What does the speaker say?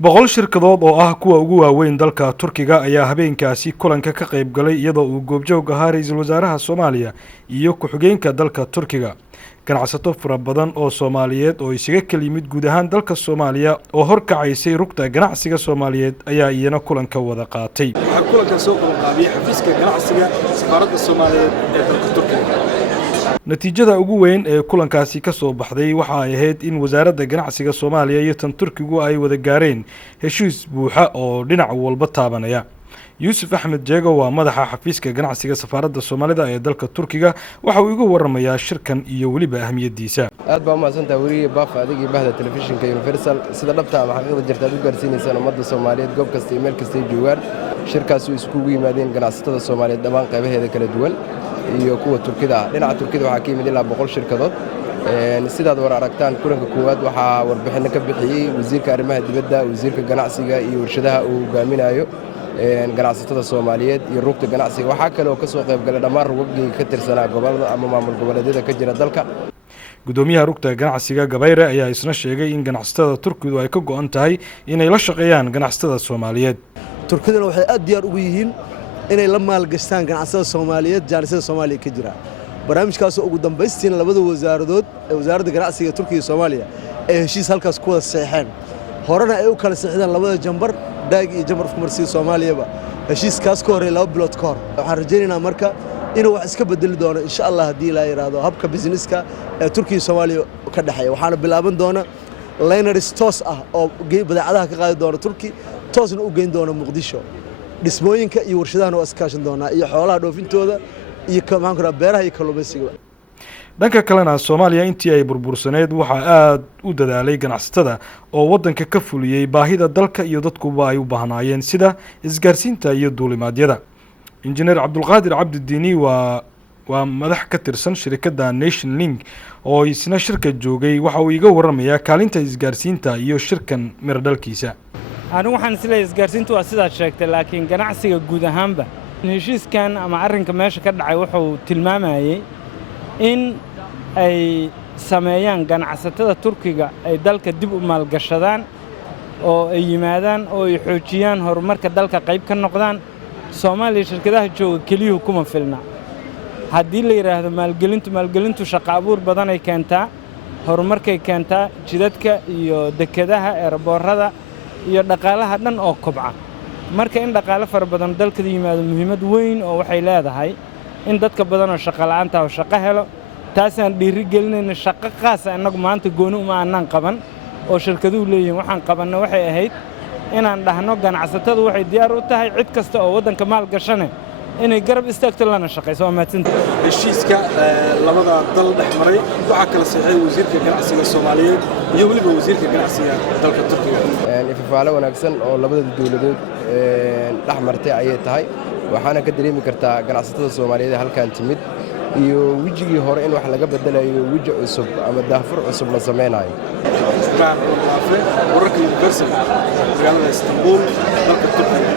boqol shirkadood oo ah kuwa ugu waaweyn dalka Turkiga ayaa habeenkaasi kulanka ka qayb galay iyadoo uu goobjoog ahaa ra'iisul wasaaraha Soomaaliya iyo ku-xigeenka dalka Turkiga. ganacsato fara badan oo Soomaaliyeed oo isaga kala yimid guud ahaan dalka Soomaaliya oo horkacaysay rugta ganacsiga Soomaaliyeed ayaa iyana kulanka wada qaatay. Waxa kulanka soo qabanqaabiyay xafiiska ganacsiga safaaradda Soomaaliyeed ee dalka Turkiga. natiijada ugu weyn ee kulankaasi ka soo baxday waxa ay ahayd in wasaaradda ganacsiga Soomaaliya iyo tan Turkigu ay wada gaareen heshiis buuxa oo dhinac walba taabanaya. Yusuf Axmed Jeego waa madaxa xafiiska ganacsiga safaaradda Soomaalida ee dalka Turkiga waxa uu iga waramayaa shirkan iyo waliba ahmiyadiisa. aad baa mahadsantahay wariye baaf adigii bahda telefishinka Universal sida dhabta ah xaqiiqada jirta u gaarsiinaysan ummadda Soomaaliyeed goob kasta iyo meel kasta ay joogaan. shirkaas uu iskugu yimaadeen ganacsatada Soomaaliyeed dhammaan qaybaheeda kala duwan iyo kuwa Turkida. dhinaca Turkida waxa ka yimid ilaa 100 shirkadood. sidaad war aragtaan kulanka koowaad waxa warbixin ka bixiyay wasiirka arrimaha dibadda, wasiirka ganacsiga iyo warshadaha uu hogaaminayo ganacsatada Soomaaliyeed iyo rugta ganacsiga. waxa kale oo ka soo qayb galay dhammaan rugabkii ka tirsanaa gobolada ama maamul goboleedyada ka jira dalka. gudoomiyaha rugta ganacsiga Gabayre ayaa isna sheegay in ganacsatada Turkidu ay ka go'an tahay inay la shaqeeyaan ganacsatada Soomaaliyeed. Turkiduna waxay aad diyaar ugu yihiin inay la maalgashtaan ganacsatada Soomaaliyeed jaanisada Soomaaliya ka jira. barnaamijkaas ugu dambeystiin labada wasaaradood ee wasaaradda ganacsiga Turkiga iyo Soomaaliya ee heshiis halkaas ku wada saxeexeen. horena ay u kala saxeexdeen labada jambar daag iyo jambar kumarsiga Soomaaliyaba. heshiiskaas ka horeeyay 2 bilood ka hor. waxaan rajaynaynaa marka inuu wax iska bedeli doono insha Allah hadii la yiraahdo habka businesska ee Turkiga iyo Soomaaliya ka dhaxeeya. waxaana bilaaban doona linearies toos ah oo badeecadaha ka qaadi doona Turki toosna u geyn doona Muqdisho. dhismooyinka iyo warshadaha oo iskaashan doona iyo xoolaha dhoofintooda iyo beeraha iyo kalluumaysiga. dhanka kalena Soomaaliya intii ay burbursaneed waxa aad u dadaalay ganacsatada oo wadanka ka fuliyay baahida dalka iyo dadkuba ay u baahnaayeen sida isgaarsiinta iyo duulimaadyada. injineer Cabdulqaadir Cabdidiini waa madax ka tirsan shirkadda Nation Link oo isna shirka joogay waxa uu iga waramayaa kaalinta isgaarsiinta iyo shirkan miradhalkiisa. anigu waxaan isleeyahay isgaarsiintu waa sidaad sheegtay laakiin ganacsiga guud ahaanba heshiiskan ama arrinka meesha ka dhacay wuxuu tilmaamayay in ay sameeyaan ganacsatada Turkiga ay dalka dib u maalgashadaan oo ay yimaadaan oo ay xoojiyaan horumarka dalka qayb ka noqdaan. Soomaaliya shirkadaha jooga kaliya kuma filna. haddii la yiraahdo maalgelintu shaqo abuur badan ay keentaa, horumarkay keentaa, jidadka iyo dekedaha eerboorada iyo dhaqaalaha dhan oo kobca. marka in dhaqaale fara badan dalka yimaado muhiimad weyn oo waxay leedahay in dadka badan oo shaqo la'aanta oo shaqo helo. taasaan dhiiri gelinayna shaqo qaas ah anagu maanta gooni uma aanan qaban oo shirkaduhu leeyihiin. waxaan qabanay waxay ahayd inaan dhahno ganacsatadu waxay diyaar u tahay cid kasta oo wadanka maal gashane inay garab istaagto lana shaqeyso. waa mahadsantahay. heshiiska labada dal dhexmaray waxa kala saxeeyay wasiirka ganacsiga Soomaaliyeed iyo waliba wasiirka ganacsiga dalka Turkiga. ifafaalo wanaagsan oo labada dawladood dhexmartay ayay tahay. waxaana ka dareemi kartaa ganacsatada Soomaaliyeed halkan timid iyo wajigii hore in wax laga bedelayo waji cusub ama daafur cusub la sameeyo. wararka Universal magaalada Istanbul dalka Turkiga.